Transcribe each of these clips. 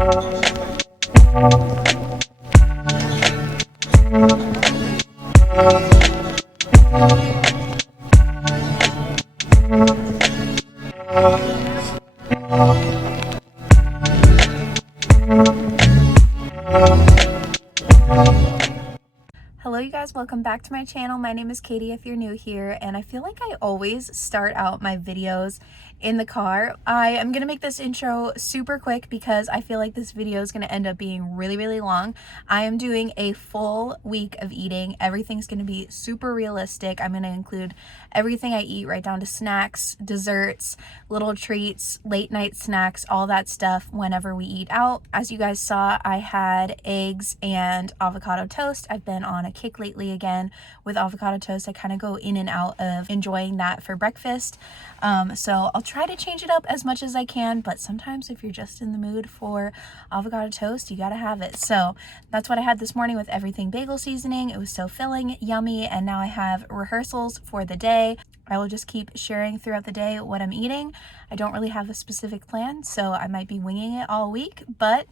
Hello you guys, welcome back to my channel. My name is Katie if you're new here, and I feel like I always start out my videos in the car. I am gonna make this intro super quick because I feel like this video is gonna end up being really long. I am doing a full week of eating. Everything's gonna be super realistic. I'm gonna include everything I eat, right down to snacks, desserts, little treats, late night snacks, all that stuff whenever we eat out. As you guys saw, I had eggs and avocado toast. I've been on a kick lately again with avocado toast. I kind of go in and out of enjoying that for breakfast. So I'll try to change it up as much as I can, but sometimes if you're just in the mood for avocado toast, you gotta have it. So that's what I had this morning with everything bagel seasoning. It was so filling, yummy, and now I have rehearsals for the day. I will just keep sharing throughout the day what I'm eating. I don't really have a specific plan, so I might be winging it all week, but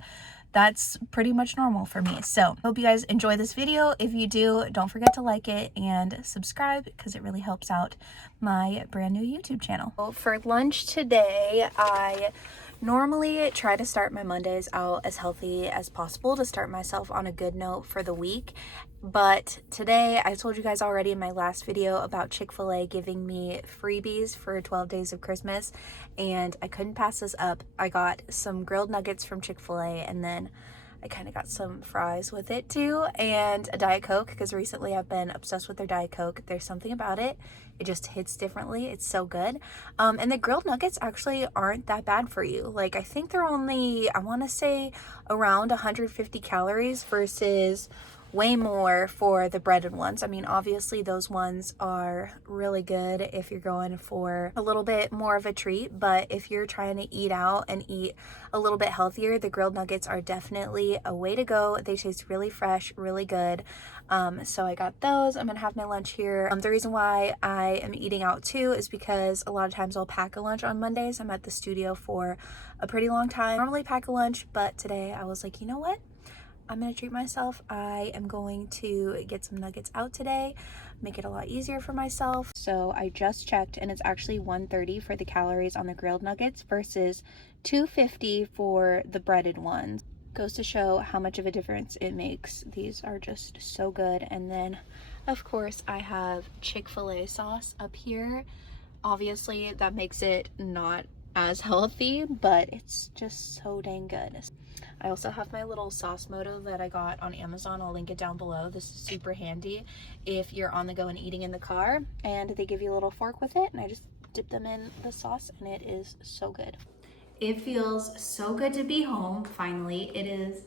that's pretty much normal for me. So hope you guys enjoy this video. If you do, don't forget to like it and subscribe because it really helps out my brand new YouTube channel. For lunch today, I normally try to start my Mondays out as healthy as possible to start myself on a good note for the week. But today, I told you guys already in my last video about Chick-fil-A giving me freebies for 12 days of Christmas, and I couldn't pass this up. I got some grilled nuggets from Chick-fil-A, and then I kind of got some fries with it too, and a Diet Coke, because recently I've been obsessed with their Diet Coke. There's something about it. It just hits differently. It's so good. And the grilled nuggets actually aren't that bad for you. Like, I think they're only, I want to say around 150 calories versus way more for the breaded ones. I mean, obviously those ones are really good if you're going for a little bit more of a treat, but if you're trying to eat out and eat a little bit healthier, the grilled nuggets are definitely a way to go. They taste really fresh, really good. So I got those. I'm gonna have my lunch here. The reason why I am eating out too is because a lot of times I'll pack a lunch on Mondays. I'm at the studio for a pretty long time. I normally pack a lunch, but today I was like, you know what? I'm gonna treat myself. I am going to get some nuggets out today, make it a lot easier for myself. So I just checked and it's actually 130 for the calories on the grilled nuggets versus 250 for the breaded ones. Goes to show how much of a difference it makes. These are just so good. And then of course I have Chick-fil-A sauce up here. Obviously that makes it not as healthy, but it's just so dang good. I also have my little SauceMoto that I got on Amazon. I'll link it down below. This is super handy if you're on the go and eating in the car, and they give you a little fork with it, and I just dip them in the sauce and it is so good. It feels so good to be home finally. It is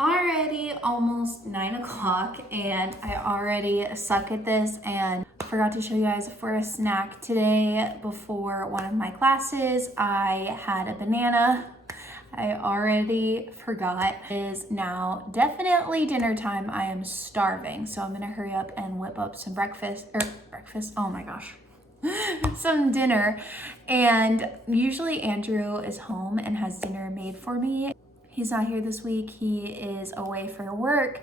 already almost 9 o'clock and I already suck at this and forgot to show you guys for a snack today. Before one of my classes, I had a banana. I already forgot. It is now definitely dinner time. I am starving, so I'm gonna hurry up and whip up some breakfast, oh my gosh, some dinner. And usually Andrew is home and has dinner made for me. He's not here this week. He is away for work.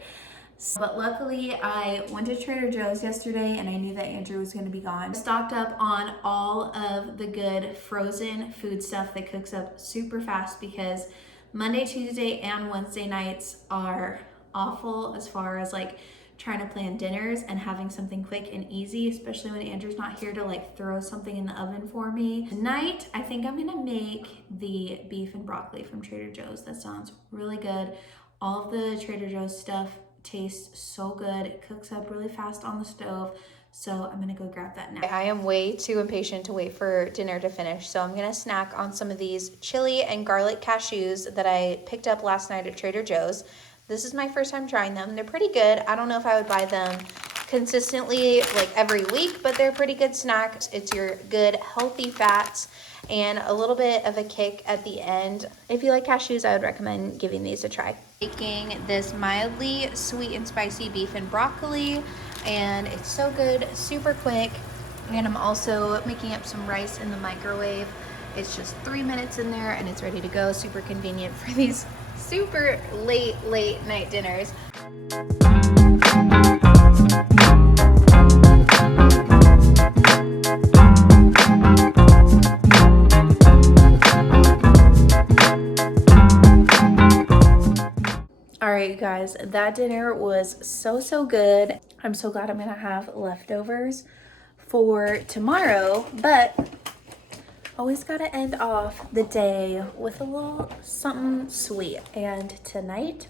But luckily I went to Trader Joe's yesterday and I knew that Andrew was going to be gone. Stocked up on all of the good frozen food stuff that cooks up super fast because Monday, Tuesday, and Wednesday nights are awful as far as like trying to plan dinners and having something quick and easy, especially when Andrew's not here to like throw something in the oven for me. Tonight, I think I'm gonna make the beef and broccoli from Trader Joe's. That sounds really good. All of the Trader Joe's stuff tastes so good. It cooks up really fast on the stove. So I'm gonna go grab that now. I am way too impatient to wait for dinner to finish. So I'm gonna snack on some of these chili and garlic cashews that I picked up last night at Trader Joe's. This is my first time trying them. They're pretty good. I don't know if I would buy them consistently like every week, but they're pretty good snacks. It's your good healthy fats and a little bit of a kick at the end. If you like cashews, I would recommend giving these a try. Making this mildly sweet and spicy beef and broccoli, and it's so good, super quick. And I'm also making up some rice in the microwave. It's just 3 minutes in there and it's ready to go. Super convenient for these super late night dinners. All right, you guys, that dinner was so good. I'm so glad I'm gonna have leftovers for tomorrow, but always gotta end off the day with a little something sweet. And tonight,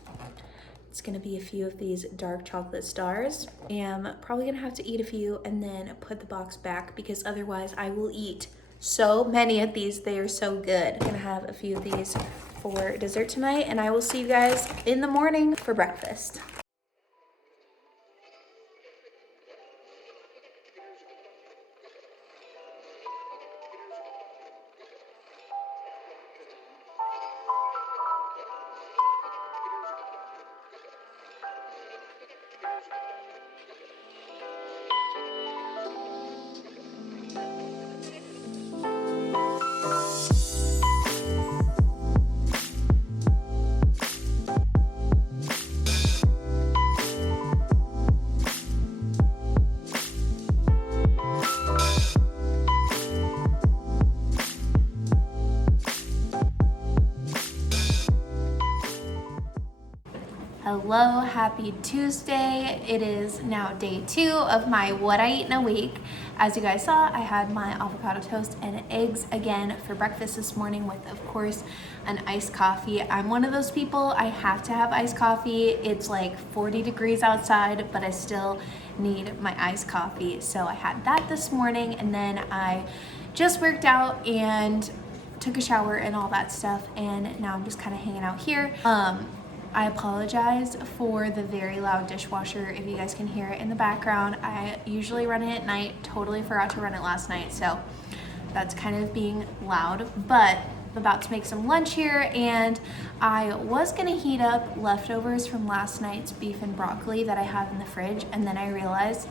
it's gonna be a few of these dark chocolate stars. I'm probably gonna have to eat a few and then put the box back because otherwise I will eat so many of these. They are so good. I'm gonna have a few of these for dessert tonight, and I will see you guys in the morning for breakfast. Hello, happy Tuesday. It is now day 2 of my what I eat in a week. As you guys saw, I had my avocado toast and eggs again for breakfast this morning with, of course, an iced coffee. I'm one of those people, I have to have iced coffee. It's like 40 degrees outside, but I still need my iced coffee. So I had that this morning, and then I just worked out and took a shower and all that stuff, and now I'm just kind of hanging out here. I apologize for the very loud dishwasher if you guys can hear it in the background. I usually run it at night, totally forgot to run it last night, so that's kind of being loud, but I'm about to make some lunch here, and I was gonna heat up leftovers from last night's beef and broccoli that I have in the fridge, and then I realized,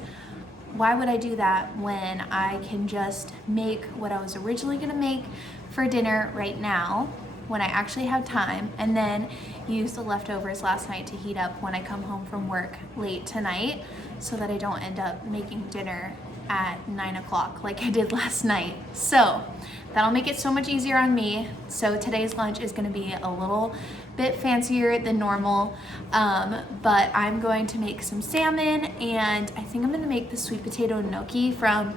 why would I do that when I can just make what I was originally gonna make for dinner right now, when I actually have time, and then use the leftovers last night to heat up when I come home from work late tonight, so that I don't end up making dinner at 9 o'clock like I did last night. So that'll make it so much easier on me. So today's lunch is gonna be a little bit fancier than normal, but I'm going to make some salmon, and I think I'm gonna make the sweet potato gnocchi from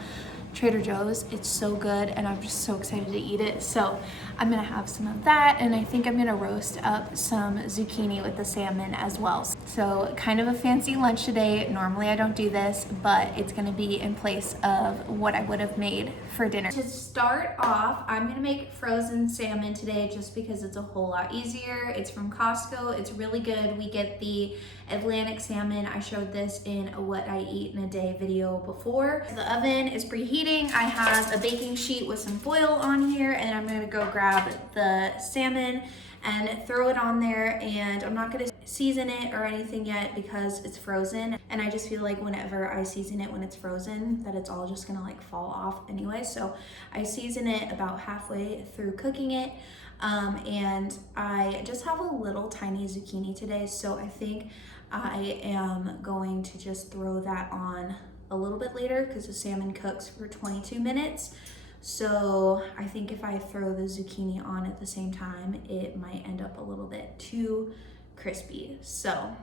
Trader Joe's. It's so good, and I'm just so excited to eat it. So I'm gonna have some of that, and I think I'm gonna roast up some zucchini with the salmon as well. So kind of a fancy lunch today. Normally I don't do this, but it's gonna be in place of what I would have made for dinner. To start off, I'm gonna make frozen salmon today just because it's a whole lot easier. It's from Costco. It's really good. We get the Atlantic salmon. I showed this in a what I eat in a day video before. The oven is preheating. I have a baking sheet with some foil on here, and I'm gonna go grab the salmon and throw it on there, and I'm not gonna season it or anything yet because it's frozen, and I just feel like whenever I season it when it's frozen that it's all just gonna like fall off anyway. So I season it about halfway through cooking it, and I just have a little tiny zucchini today, so I think I am going to just throw that on a little bit later because the salmon cooks for 22 minutes. So I think if I throw the zucchini on at the same time, it might end up a little bit too crispy. So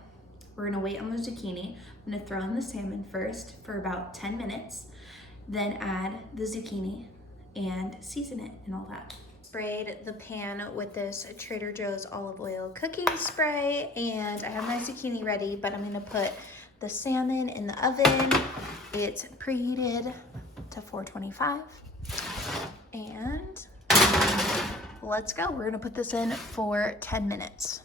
we're gonna wait on the zucchini. I'm gonna throw in the salmon first for about 10 minutes, then add the zucchini and season it and all that. Sprayed the pan with this Trader Joe's olive oil cooking spray, and I have my zucchini ready, but I'm gonna put the salmon in the oven. It's preheated to 425, and let's go. We're gonna put this in for 10 minutes.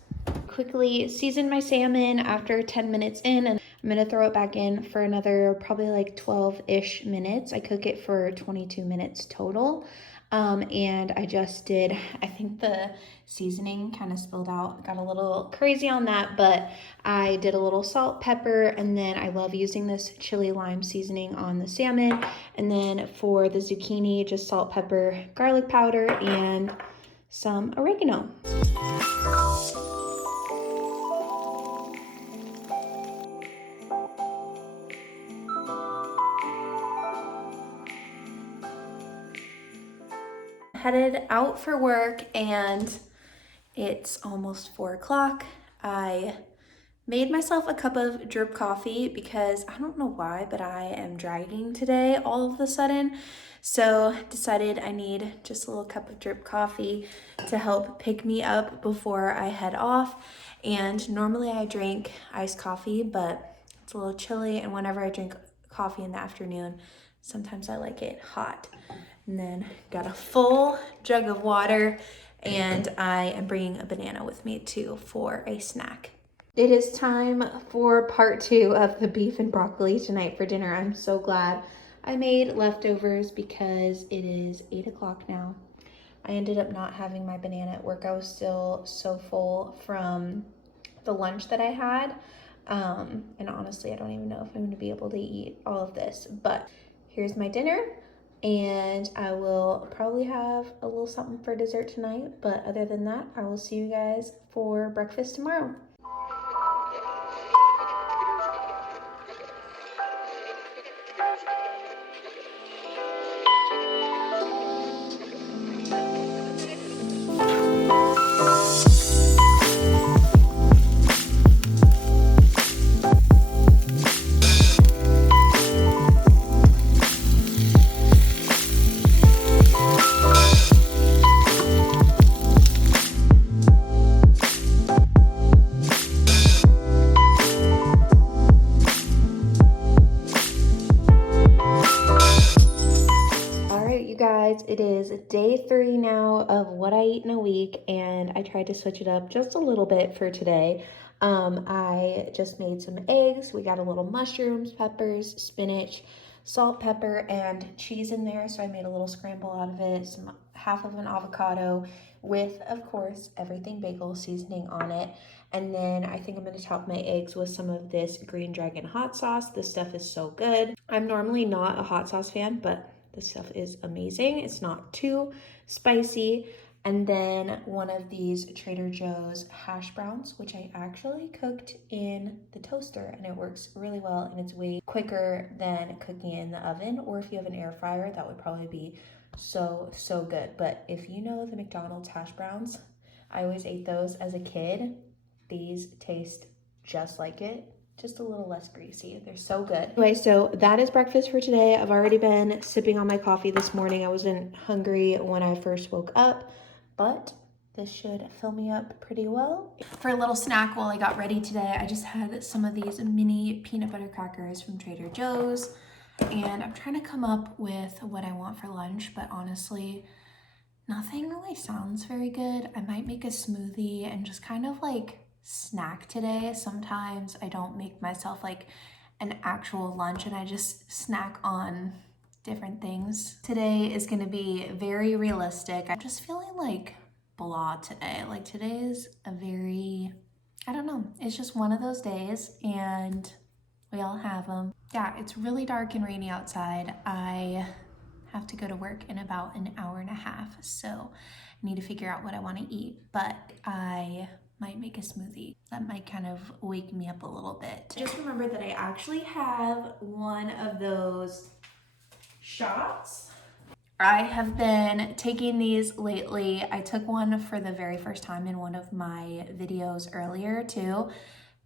Quickly season my salmon after 10 minutes in, and I'm gonna throw it back in for another probably like 12-ish minutes. I cook it for 22 minutes total. And I just did, I think the seasoning kind of spilled out, got a little crazy on that, but I did a little salt, pepper, and then I love using this chili lime seasoning on the salmon. And then for the zucchini, just salt, pepper, garlic powder, and some oregano. Headed out for work and it's almost 4 o'clock. I made myself a cup of drip coffee because I don't know why, but I am dragging today all of a sudden. So decided I need just a little cup of drip coffee to help pick me up before I head off. And normally I drink iced coffee, but it's a little chilly. And whenever I drink coffee in the afternoon, sometimes I like it hot. And then got a full jug of water, and I am bringing a banana with me too for a snack. It is time for part 2 of the beef and broccoli tonight for dinner. I'm so glad I made leftovers because it is 8 o'clock now. I ended up not having my banana at work. I was still so full from the lunch that I had. And honestly, I don't even know if I'm gonna be able to eat all of this, but here's my dinner. And I will probably have a little something for dessert tonight. But other than that, I will see you guys for breakfast tomorrow. It is day 3 now of what I eat in a week, and I tried to switch it up just a little bit for today. I just made some eggs. We got a little mushrooms, peppers, spinach, salt, pepper, and cheese in there. So I made a little scramble out of it, half of an avocado with, of course, everything bagel seasoning on it. And then I think I'm going to top my eggs with some of this Green Dragon hot sauce. This stuff is so good. I'm normally not a hot sauce fan, but this stuff is amazing. It's not too spicy. And then one of these Trader Joe's hash browns, which I actually cooked in the toaster, and it works really well, and it's way quicker than cooking in the oven. Or if you have an air fryer, that would probably be so good. But if you know the McDonald's hash browns, I always ate those as a kid. These taste just like it, just a little less greasy. They're so good. Anyway, so that is breakfast for today. I've already been sipping on my coffee this morning. I wasn't hungry when I first woke up, but this should fill me up pretty well. For a little snack while I got ready today, I just had some of these mini peanut butter crackers from Trader Joe's, and I'm trying to come up with what I want for lunch, but honestly, nothing really sounds very good. I might make a smoothie and just kind of like snack today. Sometimes I don't make myself like an actual lunch and I just snack on different things. Today is gonna be very realistic. I'm just feeling like blah today. Like today is a very, I don't know, it's just one of those days and we all have them. Yeah, it's really dark and rainy outside. I have to go to work in about an hour and a half, so I need to figure out what I want to eat, but I might make a smoothie. That might kind of wake me up a little bit. Just remember that I actually have one of those shots. I have been taking these lately. I took one for the very first time in one of my videos earlier too.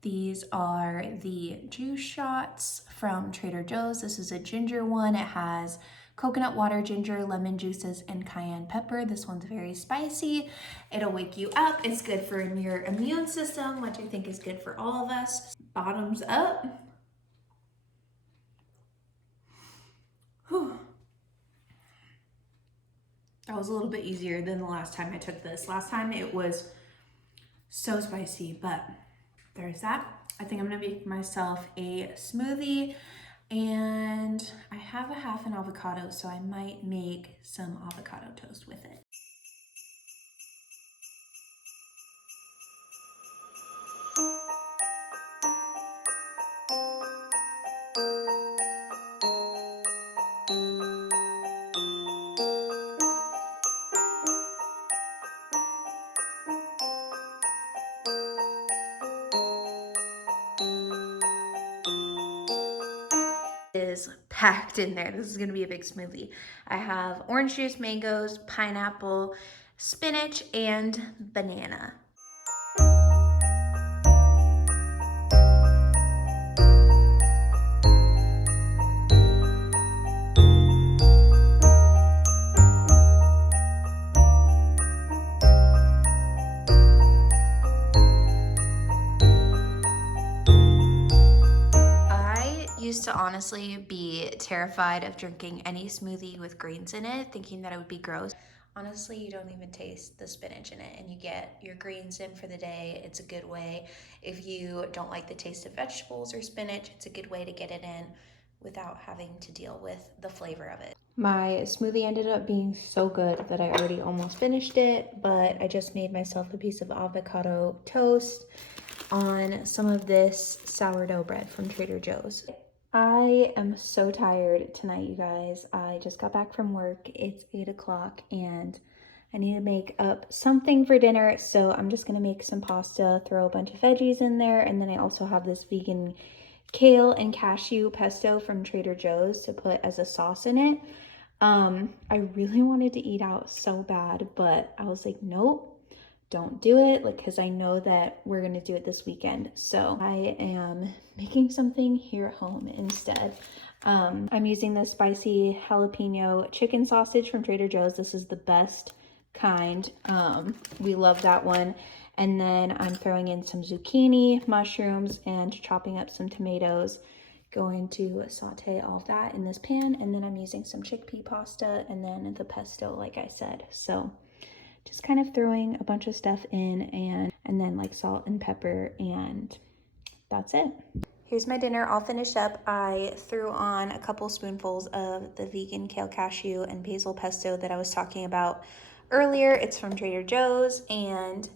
These are the juice shots from Trader Joe's. This is a ginger one. It has coconut water, ginger, lemon juices, and cayenne pepper. This one's very spicy. It'll wake you up. It's good for your immune system, which I think is good for all of us. Bottoms up. Whew. That was a little bit easier than the last time I took this. Last time it was so spicy, but there's that. I think I'm gonna make myself a smoothie. And I have a half an avocado, so I might make some avocado toast with it. Is packed in there. This is gonna be a big smoothie. I have orange juice, mangoes, pineapple, spinach, and banana. Used to honestly be terrified of drinking any smoothie with greens in it, thinking that it would be gross. Honestly, you don't even taste the spinach in it, and you get your greens in for the day. It's a good way. If you don't like the taste of vegetables or spinach, it's a good way to get it in without having to deal with the flavor of it. My smoothie ended up being so good that I already almost finished it, but I just made myself a piece of avocado toast on some of this sourdough bread from Trader Joe's. I am so tired tonight, you guys. I just got back from work. It's 8 o'clock and I need to make up something for dinner. So I'm just gonna make some pasta, throw a bunch of veggies in there. And then I also have this vegan kale and cashew pesto from Trader Joe's to put as a sauce in it. I really wanted to eat out so bad, but I was like, nope. Don't do it, like, because I know that we're gonna do it this weekend. So I am making something here at home instead. I'm using the spicy jalapeno chicken sausage from Trader Joe's. This is the best kind. We love that one. And then I'm throwing in some zucchini, mushrooms, and chopping up some tomatoes. Going to saute all of that in this pan, and then I'm using some chickpea pasta and then the pesto, like I said. So just kind of throwing a bunch of stuff in and then like salt and pepper, and that's it. Here's my dinner all finished up. I threw on a couple spoonfuls of the vegan kale cashew and basil pesto that I was talking about earlier. It's from Trader Joe's and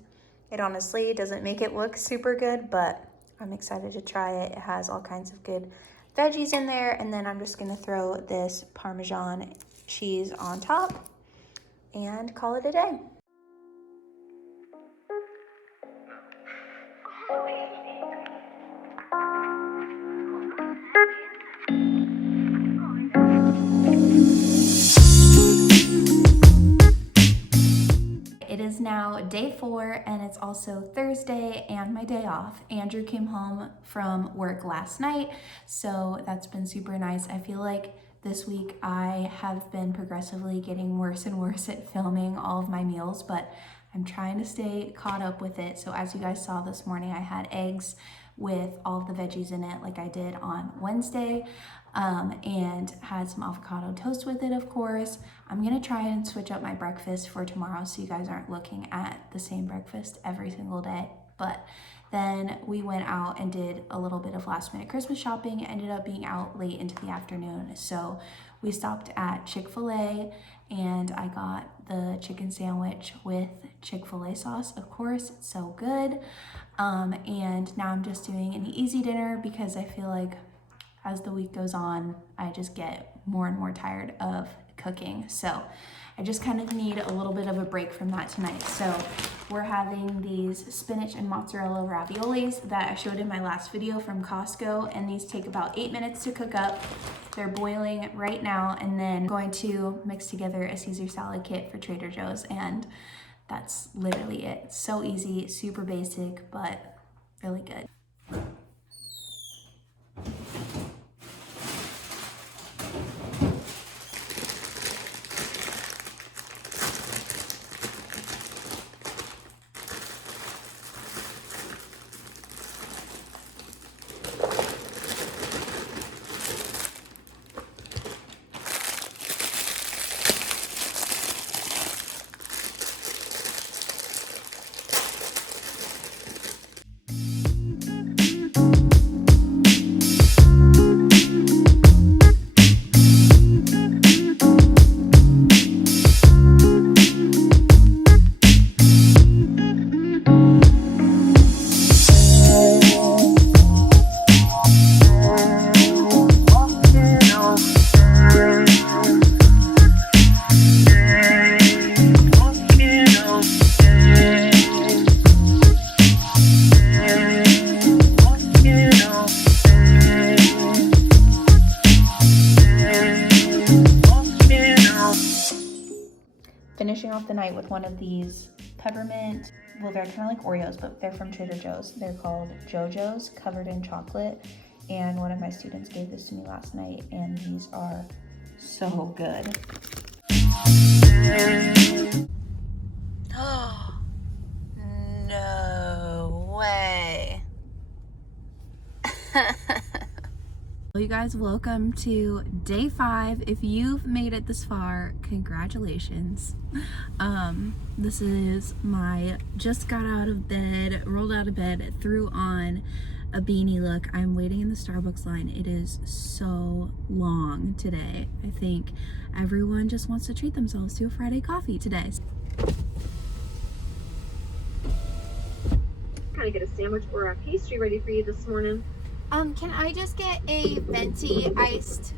it honestly doesn't make it look super good, but I'm excited to try it. It has all kinds of good veggies in there, and then I'm just gonna throw this Parmesan cheese on top and call it a day. It is now day 4 and it's also Thursday and my day off. Andrew came home from work last night, so that's been super nice. I feel like this week I have been progressively getting worse and worse at filming all of my meals, but I'm trying to stay caught up with it. So as you guys saw this morning, I had eggs with all of the veggies in it like I did on Wednesday, and had some avocado toast with it, of course. I'm gonna try and switch up my breakfast for tomorrow so you guys aren't looking at the same breakfast every single day. But then we went out and did a little bit of last minute Christmas shopping. It ended up being out late into the afternoon. So we stopped at Chick-fil-A and I got the chicken sandwich with Chick-fil-A sauce, of course. It's so good. And now I'm just doing an easy dinner because I feel like as the week goes on, I just get more and more tired of cooking. So I just kind of need a little bit of a break from that tonight. So we're having these spinach and mozzarella raviolis that I showed in my last video from Costco, and these take about 8 minutes to cook up. They're boiling right now, and then going to mix together a Caesar salad kit for Trader Joe's, and that's literally it. So easy, super basic, but really good. night with one of these peppermint, well, they're kind of like Oreos, but they're from Trader Joe's. They're called JoJo's, covered in chocolate. And one of my students gave this to me last night, and these are so good. Oh, no way. Well, you guys, welcome to day 5. If you've made it this far, congratulations. This is my just got out of bed, rolled out of bed, threw on a beanie look. I'm waiting in the Starbucks line. It is so long today. I think everyone just wants to treat themselves to a Friday coffee today. Kind of get a sandwich or a pastry ready for you this morning. Can I just get a venti iced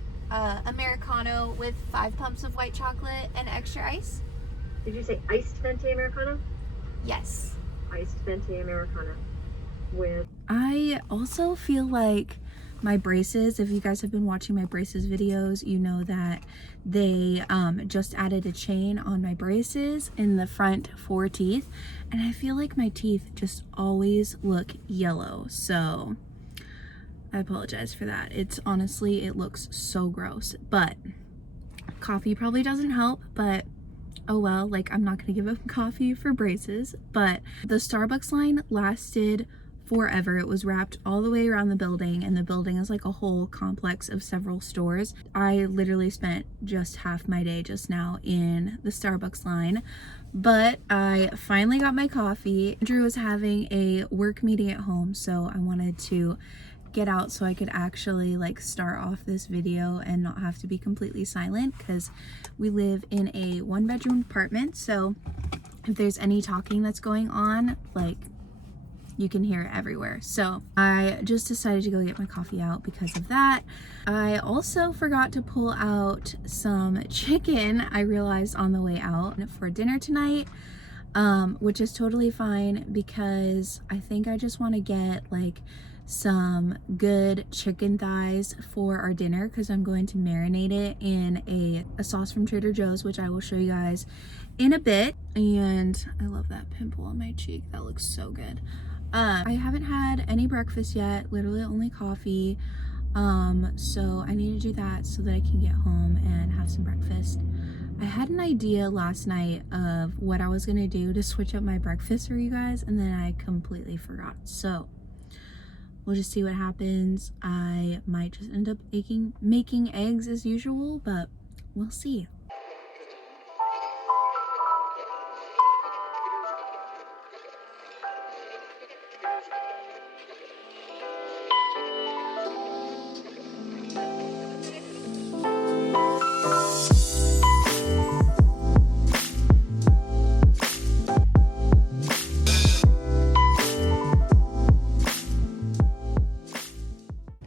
Americano with 5 pumps of white chocolate and extra ice? Did you say iced venti Americano? Yes. Iced venti Americano with... I also feel like my braces, if you guys have been watching my braces videos, you know that they just added a chain on my braces in the front 4 teeth, and I feel like my teeth just always look yellow, so I apologize for that. It's honestly, it looks so gross, but coffee probably doesn't help, but oh well, like I'm not gonna give up coffee for braces. But the Starbucks line lasted forever. It was wrapped all the way around the building, and the building is like a whole complex of several stores. I literally spent just half my day just now in the Starbucks line, but I finally got my coffee. Andrew was having a work meeting at home, so I wanted to get out so I could actually like start off this video and not have to be completely silent, because we live in a 1-bedroom apartment, so if there's any talking that's going on, like you can hear it everywhere. So I just decided to go get my coffee out because of that. I also forgot to pull out some chicken, I realized on the way out, for dinner tonight, which is totally fine because I think I just want to get like some good chicken thighs for our dinner, because I'm going to marinate it in a sauce from Trader Joe's, which I will show you guys in a bit. And I love that pimple on my cheek, that looks so good. I haven't had any breakfast yet, literally only coffee, so I need to do that so that I can get home and have some breakfast. I had an idea last night of what I was gonna do to switch up my breakfast for you guys, and then I completely forgot, so we'll just see what happens. I might just end up making eggs as usual, but we'll see.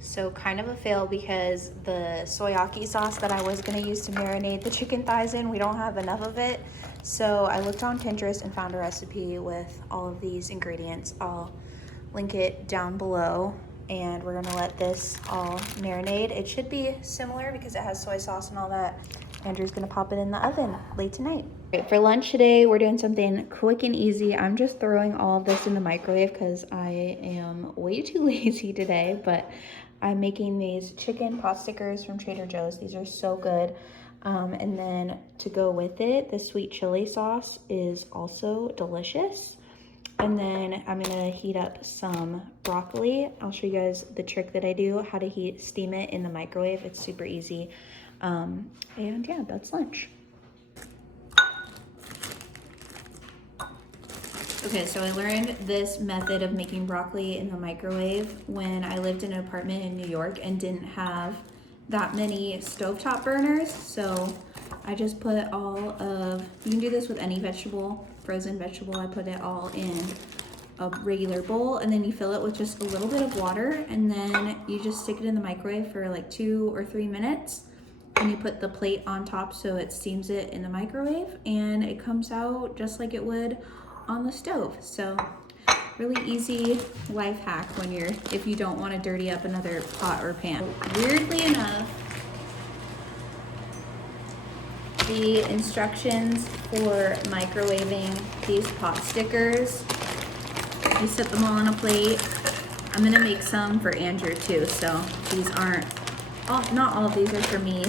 So kind of a fail because the soyaki sauce that I was gonna use to marinate the chicken thighs in, we don't have enough of it. So I looked on Pinterest and found a recipe with all of these ingredients. I'll link it down below, and we're gonna let this all marinate. It should be similar because it has soy sauce and all that. Andrew's gonna pop it in the oven late tonight. For lunch today, we're doing something quick and easy. I'm just throwing all of this in the microwave because I am way too lazy today, but I'm making these chicken pot stickers from Trader Joe's. These are so good. And then to go with it, the sweet chili sauce is also delicious. And then I'm gonna heat up some broccoli. I'll show you guys the trick that I do, how to steam it in the microwave. It's super easy. And yeah, that's lunch. Okay, so I learned this method of making broccoli in the microwave when I lived in an apartment in New York and didn't have that many stovetop burners. So I just put all of, you can do this with any vegetable, frozen vegetable. I put it all in a regular bowl, and then you fill it with just a little bit of water, and then you just stick it in the microwave for like 2 or 3 minutes. And you put the plate on top so it steams it in the microwave, and it comes out just like it would on the stove. So really easy life hack if you don't want to dirty up another pot or pan. Weirdly enough, the instructions for microwaving these pot stickers. You set them all on a plate. I'm gonna make some for Andrew too, so these aren't, not all of these are for me.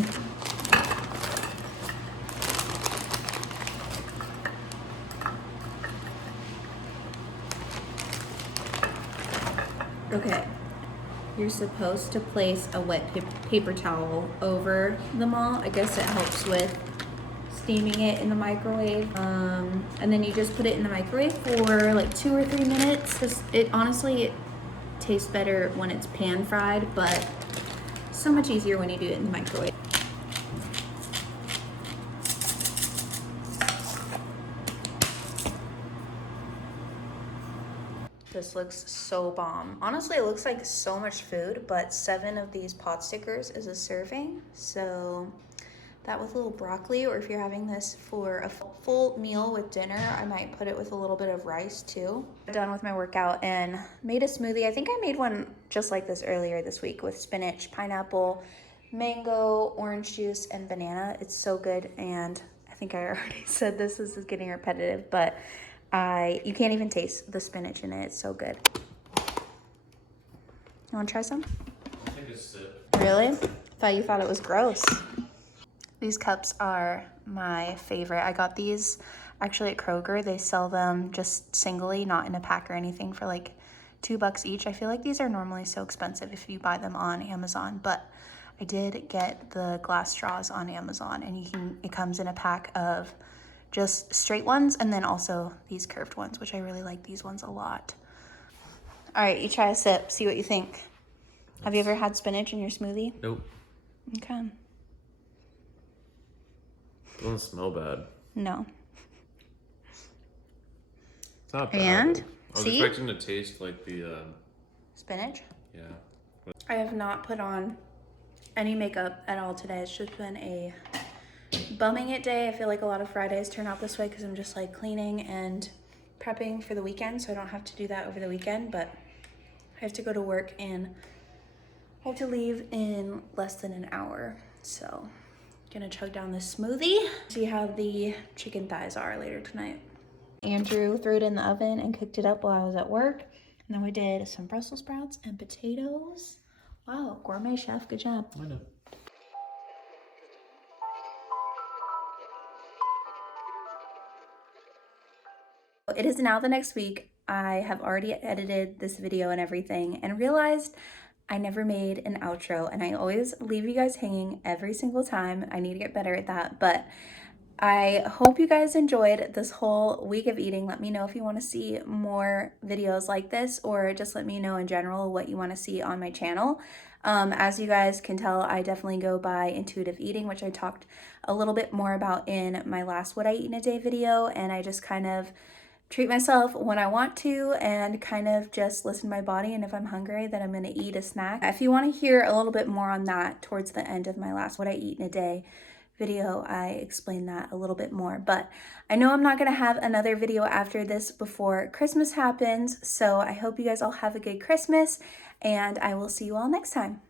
Okay, you're supposed to place a wet paper towel over them all. I guess it helps with steaming it in the microwave. And then you just put it in the microwave for like 2 or 3 minutes. It tastes better when it's pan fried, but so much easier when you do it in the microwave. This looks so bomb. Honestly, it looks like so much food, but 7 of these pot stickers is a serving. So that with a little broccoli, or if you're having this for a full meal with dinner, I might put it with a little bit of rice too. I'm done with my workout and made a smoothie. I think I made one just like this earlier this week with spinach, pineapple, mango, orange juice, and banana. It's so good, and I think I already said this is getting repetitive, but you can't even taste the spinach in it. It's so good. You want to try some? Take a sip. Really? Thought you thought it was gross. These cups are my favorite. I got these actually at Kroger. They sell them just singly, not in a pack or anything, for like $2 each. I feel like these are normally so expensive if you buy them on Amazon, but I did get the glass straws on Amazon, and it comes in a pack of just straight ones and then also these curved ones, which I really like these ones a lot. All right, you try a sip, see what you think. Have you ever had spinach in your smoothie? Nope. Okay. It doesn't smell bad. No. It's not bad. And? I was See? expecting to taste like the, Spinach? yeah. I have not put on any makeup at all today. It's just been a bumming it day. I feel like a lot of Fridays turn out this way because I'm just like cleaning and prepping for the weekend, so I don't have to do that over the weekend, but I have to go to work and I have to leave in less than an hour. So gonna chug down this smoothie, see how the chicken thighs are later tonight. Andrew threw it in the oven and cooked it up while I was at work. And then we did some Brussels sprouts and potatoes. Wow, gourmet chef, good job. I know. It is now the next week. I have already edited this video and everything and realized I never made an outro, and I always leave you guys hanging every single time. I need to get better at that, but I hope you guys enjoyed this whole week of eating. Let me know if you want to see more videos like this, or just let me know in general what you want to see on my channel. As you guys can tell, I definitely go by intuitive eating, which I talked a little bit more about in my last What I Eat in a Day video, and I just kind of treat myself when I want to and kind of just listen to my body, and if I'm hungry then I'm going to eat a snack. If you want to hear a little bit more on that towards the end of my last What I Eat in a Day video, I explain that a little bit more. But I know I'm not going to have another video after this before Christmas happens, so I hope you guys all have a good Christmas, and I will see you all next time.